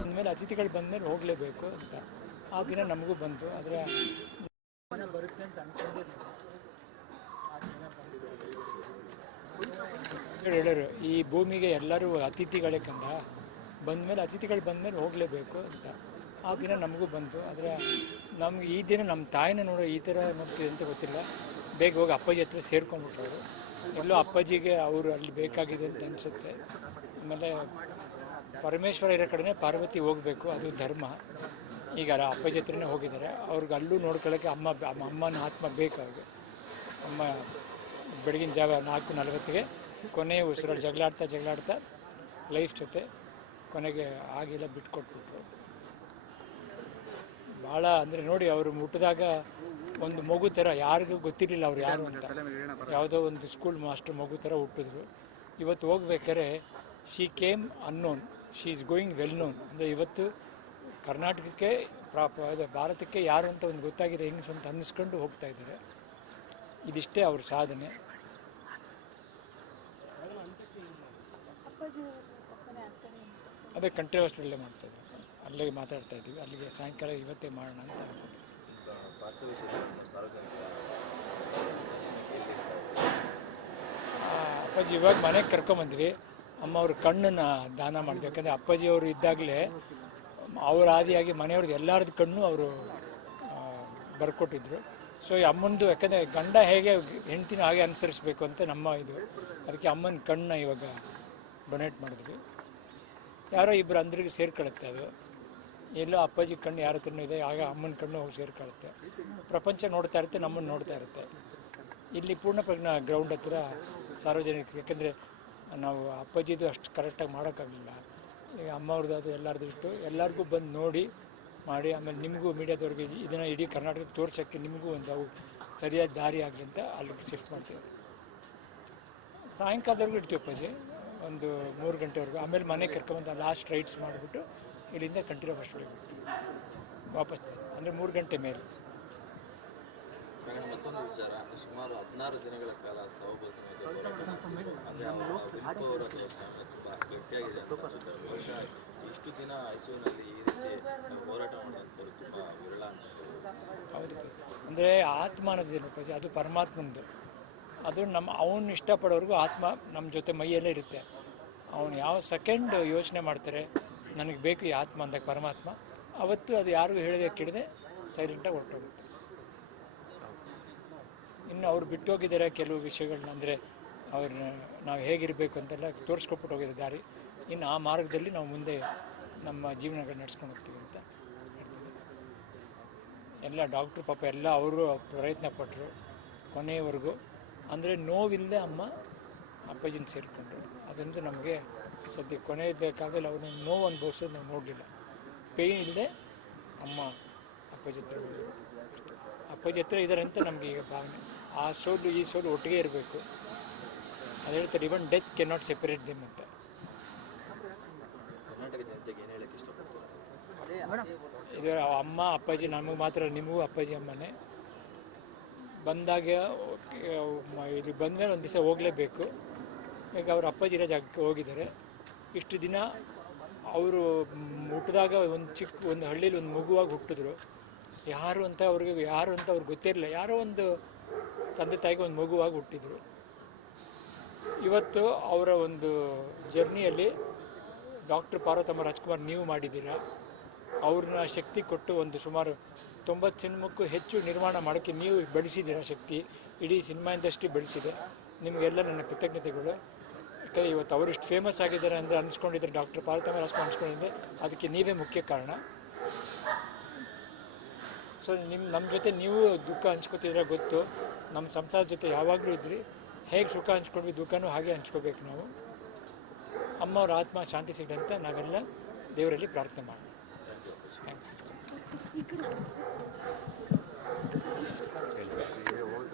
ಅಂದಮೇಲೆ ಅತಿಥಿಗಳು ಬಂದಮೇಲೆ ಹೋಗಲೇಬೇಕು ಅಂತ. ಆ ದಿನ ನಮಗೂ ಬಂತು. ಆದರೆ ಬರುತ್ತೆ ಅಂತ ಆ ಹೇಳೋರು ಈ ಭೂಮಿಗೆ ಎಲ್ಲರೂ ಅತಿಥಿಗಳೇ ಕಂದ. ಮೇಲೆ ಅತಿಥಿಗಳು ಬಂದಮೇಲೆ ಹೋಗಲೇಬೇಕು ಅಂತ. ಆ ದಿನ ನಮಗೂ ಬಂತು. ಆದರೆ ನಮ್ಗೆ ಈ ದಿನ ನಮ್ಮ ತಾಯಿನ ನೋಡೋ ಈ ಥರ ನೋಡ್ತೀವಿ ಅಂತ ಗೊತ್ತಿಲ್ಲ. ಬೇಗ ಹೋಗಿ ಅಪ್ಪಾಜಿ ಹತ್ರ ಸೇರ್ಕೊಂಡ್ಬಿಟ್ರು ಎಲ್ಲೋ ಅಪ್ಪಾಜಿಗೆ ಅವರು ಅಲ್ಲಿ ಬೇಕಾಗಿದೆ ಅಂತ ಅನಿಸುತ್ತೆ. ಆಮೇಲೆ ಪರಮೇಶ್ವರ ಇರೋ ಕಡೆನೇ ಪಾರ್ವತಿ ಹೋಗಬೇಕು, ಅದು ಧರ್ಮ. ಈಗ ಅಪ್ಪಾಜಿ ಹತ್ರನೇ ಹೋಗಿದ್ದಾರೆ. ಅವ್ರಿಗೆ ಅಲ್ಲೂ ನೋಡ್ಕೊಳ್ಳೋಕ್ಕೆ ಅಮ್ಮ ಅಮ್ಮ ಅಮ್ಮನ ಆತ್ಮ ಬೇಕು ಅಮ್ಮ ಬೆಳಗಿನ ಜಾವ ನಾಲ್ಕು ನಲವತ್ತಿಗೆ ಕೊನೆ ಉಸಿರಲ್ಲಿ ಜಗಳಾಡ್ತಾ ಜಗಳಾಡ್ತಾ ಲೈಫ್ ಜೊತೆ ಕೊನೆಗೆ ಆಗಿಲ್ಲ ಬಿಟ್ಕೊಟ್ಬಿಟ್ರು. ಭಾಳ ಅಂದರೆ ನೋಡಿ, ಅವರು ಮುಟ್ಟಿದಾಗ ಒಂದು ಮಗು ಥರ ಯಾರಿಗೂ ಗೊತ್ತಿರಲಿಲ್ಲ ಅವ್ರು ಯಾರು ಅಂತ. ಯಾವುದೋ ಒಂದು ಸ್ಕೂಲ್ ಮಾಸ್ಟರ್ ಮಗು ಥರ ಹುಟ್ಟಿದ್ರು. ಇವತ್ತು ಹೋಗ್ಬೇಕಾದ್ರೆ she came unknown she is going well known ಅಂದರೆ ಇವತ್ತು ಕರ್ನಾಟಕಕ್ಕೆ ಪ್ರಾಪ ಅದು ಭಾರತಕ್ಕೆ ಯಾರು ಅಂತ ಒಂದು ಗೊತ್ತಾಗಿದೆ ಹೆಂಗ್ಸ್ ಅಂತ ಅನ್ನಿಸ್ಕೊಂಡು ಹೋಗ್ತಾ ಇದ್ದಾರೆ. ಇದಿಷ್ಟೇ ಅವ್ರ ಸಾಧನೆ. ಅದೇ ಕಂಟ್ರಿ ಹಾಸ್ಪಿಟಲ್ಲೇ ಮಾಡ್ತಾ ಇದ್ದೀವಿ ಅಲ್ಲಿಗೆ ಮಾತಾಡ್ತಾ ಇದ್ದೀವಿ ಅಲ್ಲಿಗೆ ಸಾಯಂಕಾಲ ಇವತ್ತೇ ಮಾಡೋಣ ಅಂತ ಅಪ್ಪಾಜಿ, ಇವಾಗ ಮನೆಗೆ ಕರ್ಕೊಂಬಂದ್ವಿ ಅಮ್ಮ ಅವ್ರ ಕಣ್ಣನ್ನು ದಾನ ಮಾಡಿದ್ವಿ ಯಾಕಂದರೆ ಅಪ್ಪಾಜಿ ಅವರು ಇದ್ದಾಗಲೇ ಅವ್ರ ಆದಿಯಾಗಿ ಮನೆಯವ್ರದ್ದು ಎಲ್ಲರದ್ದು ಕಣ್ಣು ಅವರು ಬರ್ಕೊಟ್ಟಿದ್ರು. ಸೊ ಈ ಅಮ್ಮನದು ಯಾಕಂದರೆ ಗಂಡ ಹೇಗೆ ಹೆಂಡ್ತಿನ ಹಾಗೆ ಅನುಸರಿಸ್ಬೇಕು ಅಂತ ನಮ್ಮ ಇದು. ಅದಕ್ಕೆ ಅಮ್ಮನ ಕಣ್ಣನ್ನ ಇವಾಗ ಡೊನೇಟ್ ಮಾಡಿದ್ವಿ. ಯಾರೋ ಇಬ್ಬರು ಅಂದ್ರಿಗೆ ಸೇರ್ಕೊಳ್ಳುತ್ತೆ ಅದು. ಎಲ್ಲೋ ಅಪ್ಪಾಜಿ ಕಣ್ಣು ಯಾರ ಹತ್ರನೂ ಇದೆ, ಆಗ ಅಮ್ಮನ ಕಣ್ಣು ಹೋಗಿ ಸೇರ್ಕೊಳ್ಳುತ್ತೆ ಪ್ರಪಂಚ ನೋಡ್ತಾ ಇರುತ್ತೆ ನಮ್ಮನ್ನು ನೋಡ್ತಾ ಇರುತ್ತೆ. ಇಲ್ಲಿ ಪೂರ್ಣಪ್ರಜ್ಞ ಗ್ರೌಂಡ್ ಹತ್ತಿರ ಸಾರ್ವಜನಿಕ ಯಾಕೆಂದರೆ ನಾವು ಅಪ್ಪಾಜಿದು ಅಷ್ಟು ಕರೆಕ್ಟಾಗಿ ಮಾಡೋಕ್ಕಾಗಲಿಲ್ಲ. ಈಗ ಅಮ್ಮವ್ರದ್ದು ಅದು ಎಲ್ಲರದ್ದು ಇಟ್ಟು ಎಲ್ಲರಿಗೂ ಬಂದು ನೋಡಿ, ಮಾಡಿ, ಆಮೇಲೆ ನಿಮಗೂ ಮೀಡಿಯಾದವ್ರಿಗೆ ಇದನ್ನು ಇಡೀ ಕರ್ನಾಟಕಕ್ಕೆ ತೋರ್ಸೋಕ್ಕೆ ನಿಮಗೂ ಒಂದು ಅವು ಸರಿಯಾದ ದಾರಿ ಆಗಲಿ ಅಂತ ಅಲ್ಲಿಗೆ ಶಿಫ್ಟ್ ಮಾಡ್ತೀವಿ. ಸಾಯಂಕಾಲದವರೆಗೂ ಇಡ್ತೀವಿ ಅಪ್ಪಾಜಿ. ಒಂದು ಮೂರು ಗಂಟೆವರೆಗೂ. ಆಮೇಲೆ ಮನೆಗೆ ಕರ್ಕೊಂಬಂದು ಲಾಸ್ಟ್ ರೈಡ್ಸ್ ಮಾಡಿಬಿಟ್ಟು ಇಲ್ಲಿಂದ ಕಂಟಿನ್ಯೂ ಫಸ್ಟ್ ಹೋಗ್ತೀವಿ. ವಾಪಸ್. ಅಂದರೆ ಮೂರು ಗಂಟೆ ಮೇಲೆ. ಕಾರಣ ಮತ್ತೊಂದು ವಿಚಾರ ಸುಮಾರು ಹದಿನಾರು ದಿನಗಳ ಕಾಲ ಸಹೋದರ ಅವರ ತುಂಬಾ ಗಟ್ಟಿಯಾಗಿದೆ ಅಂತ ಅನ್ಸುತ್ತೆ. ಬಹುಶಃ ಇಷ್ಟು ದಿನ ಐಸಿಯುನಲ್ಲಿ ಈ ರೀತಿ ಹೋರಾಟ ಮಾಡುವಂಥದ್ದು ತುಂಬಾ ವಿರಳ ಅಂತ. ಹೌದು. ಅಂದರೆ ಆತ್ಮ ಅನ್ನೋದಿಲ್ಲ ಅಪ್ಪಾಜಿ ಅದು ಪರಮಾತ್ಮಂದು ಅದು ನಮ್ಮ, ಅವನು ಇಷ್ಟಪಡೋರ್ಗು ಆತ್ಮ ನಮ್ಮ ಜೊತೆ ಮೈಯಲ್ಲೇ ಇರುತ್ತೆ. ಅವನು ಯಾವ ಸೆಕೆಂಡ್ ಯೋಚನೆ ಮಾಡ್ತಾರೆ, ನನಗೆ ಬೇಕು ಈ ಆತ್ಮ ಅಂದಾಗ ಪರಮಾತ್ಮ. ಅವತ್ತು ಅದು ಯಾರಿಗೂ ಹೇಳಿದೆ ಕೇಳಿದೆ ಸೈಲೆಂಟಾಗಿ ಹೊರಟೋಗುತ್ತೆ. ಇನ್ನು ಅವ್ರು ಬಿಟ್ಟು ಹೋಗಿದ್ದಾರೆ ಕೆಲವು ವಿಷಯಗಳನ್ನ, ಅಂದರೆ ಅವ್ರನ್ನ ನಾವು ಹೇಗಿರಬೇಕು ಅಂತೆಲ್ಲ ತೋರಿಸ್ಕೊಟ್ಬಿಟ್ಟು ಹೋಗಿದ್ದಾರೆ ದಾರಿ. ಇನ್ನು ಆ ಮಾರ್ಗದಲ್ಲಿ ನಾವು ಮುಂದೆ ನಮ್ಮ ಜೀವನಗಳು ನಡೆಸ್ಕೊಂಡು ಹೋಗ್ತೀವಿ ಅಂತ ಎಲ್ಲ ಡಾಕ್ಟ್ರು ಪಾಪ ಎಲ್ಲ ಅವರು ಪ್ರಯತ್ನ ಪಟ್ಟರು ಕೊನೆಯವರೆಗೂ ಅಂದರೆ ನೋವಿಲ್ಲದೆ ಅಮ್ಮ, ಅಪ್ಪಾಜಿನ ಸೇರಿಕೊಂಡ್ರು. ಅದೊಂದು ನಮಗೆ ಸದ್ಯ ಕೊನೆಯ ಕಾಲದಲ್ಲಿ ಅವನು ನೋವು ಅನುಭವಿಸೋದು ನಾವು ನೋಡಲಿಲ್ಲ. ಪೇಯ್ನ್ ಇಲ್ಲದೆ ಅಮ್ಮ ಅಪ್ಪಾಜಿ ಹತ್ರ ಹೋದ್ರು. ಅಪ್ಪಾಜಿ ಹತ್ರ ಇದ್ದಾರೆ ಅಂತ ನಮಗೆ ಈಗ ಭಾವನೆ. ಆ ಸೋಲು ಈ ಸೋಲು ಒಟ್ಟಿಗೆ ಇರಬೇಕು. ಅದು ಹೇಳ್ತಾರೆ even death can not separate them ಅಂತ ಇದು ಅಮ್ಮ ಅಪ್ಪಾಜಿ ನಮಗೆ ಮಾತ್ರ ನಿಮಗೂ ಅಪ್ಪಾಜಿ ಅಮ್ಮನೇ. ಬಂದಾಗ ಮ- ಇಲ್ಲಿ ಬಂದಮೇಲೆ ಒಂದು ದಿವಸ ಹೋಗಲೇಬೇಕು. ಈಗ ಅವ್ರ ಅಪ್ಪಾಜಿ ಜಾಗಕ್ಕೆ ಹೋಗಿದ್ದಾರೆ. ಇಷ್ಟು ದಿನ ಅವರು ಹುಟ್ಟಿದಾಗ ಒಂದು ಚಿಕ್ಕ, ಒಂದು ಹಳ್ಳಿಲಿ ಒಂದು ಮಗುವಾಗಿ ಹುಟ್ಟಿದ್ರು. ಯಾರು ಅಂತ ಅವ್ರಿಗೆ, ಯಾರು ಅಂತ ಅವ್ರಿಗೆ ಗೊತ್ತಿರಲಿಲ್ಲ. ಯಾರೋ ಒಂದು ತಂದೆ ತಾಯಿಗೆ ಒಂದು ಮಗುವಾಗಿ ಹುಟ್ಟಿದ್ರು. ಇವತ್ತು ಅವರ ಒಂದು ಜರ್ನಿಯಲ್ಲಿ ಡಾಕ್ಟರ್ ಪಾರ್ವತಮ್ಮ ರಾಜ್ಕುಮಾರ್ ನೀವು ಮಾಡಿದ್ದೀರಾ. ಅವ್ರನ್ನ ಶಕ್ತಿ ಕೊಟ್ಟು ಒಂದು ಸುಮಾರು ತೊಂಬತ್ತು ಸಿನಿಮಕ್ಕೂ ಹೆಚ್ಚು ನಿರ್ಮಾಣ ಮಾಡೋಕ್ಕೆ ನೀವು ಬೆಳೆಸಿದ್ದೀರಾ ಶಕ್ತಿ. ಇಡೀ ಸಿನಿಮಾ ಇಂಡಸ್ಟ್ರಿ ಬೆಳೆಸಿದೆ. ನಿಮಗೆಲ್ಲ ನನ್ನ ಕೃತಜ್ಞತೆಗಳು. ಯಾಕಂದರೆ ಇವತ್ತು ಅವರು ಇಷ್ಟು ಫೇಮಸ್ ಆಗಿದ್ದಾರೆ ಅಂದರೆ ಅನ್ಸ್ಕೊಂಡಿದ್ದಾರೆ ಡಾಕ್ಟರ್ ಪಾರ್ಥಮರ ರಾಜ್ಕುಮಾರ್ ಅನ್ಸ್ಕೊಂಡಿದ್ದೆ ಅದಕ್ಕೆ ನೀವೇ ಮುಖ್ಯ ಕಾರಣ. ಸೊ ನಿಮ್ಮ ನಮ್ಮ ಜೊತೆ ನೀವು ದುಃಖ ಹಂಚ್ಕೋತಿದ್ರೆ ಗೊತ್ತು. ನಮ್ಮ ಸಂಸಾರದ ಜೊತೆ ಯಾವಾಗಲೂ ಇದ್ರಿ. ಹೇಗೆ ಸುಖ ಹಂಚ್ಕೊಂಡ್ವಿ ದುಃಖನೂ ಹಾಗೆ ಹಂಚ್ಕೋಬೇಕು ನಾವು. ಅಮ್ಮವ್ರ ಆತ್ಮ ಶಾಂತಿ ಸಿಗಲಿ ಅಂತ ನಾವೆಲ್ಲ ದೇವರಲ್ಲಿ ಪ್ರಾರ್ಥನೆ ಮಾಡೋಣ. ಕಡೆ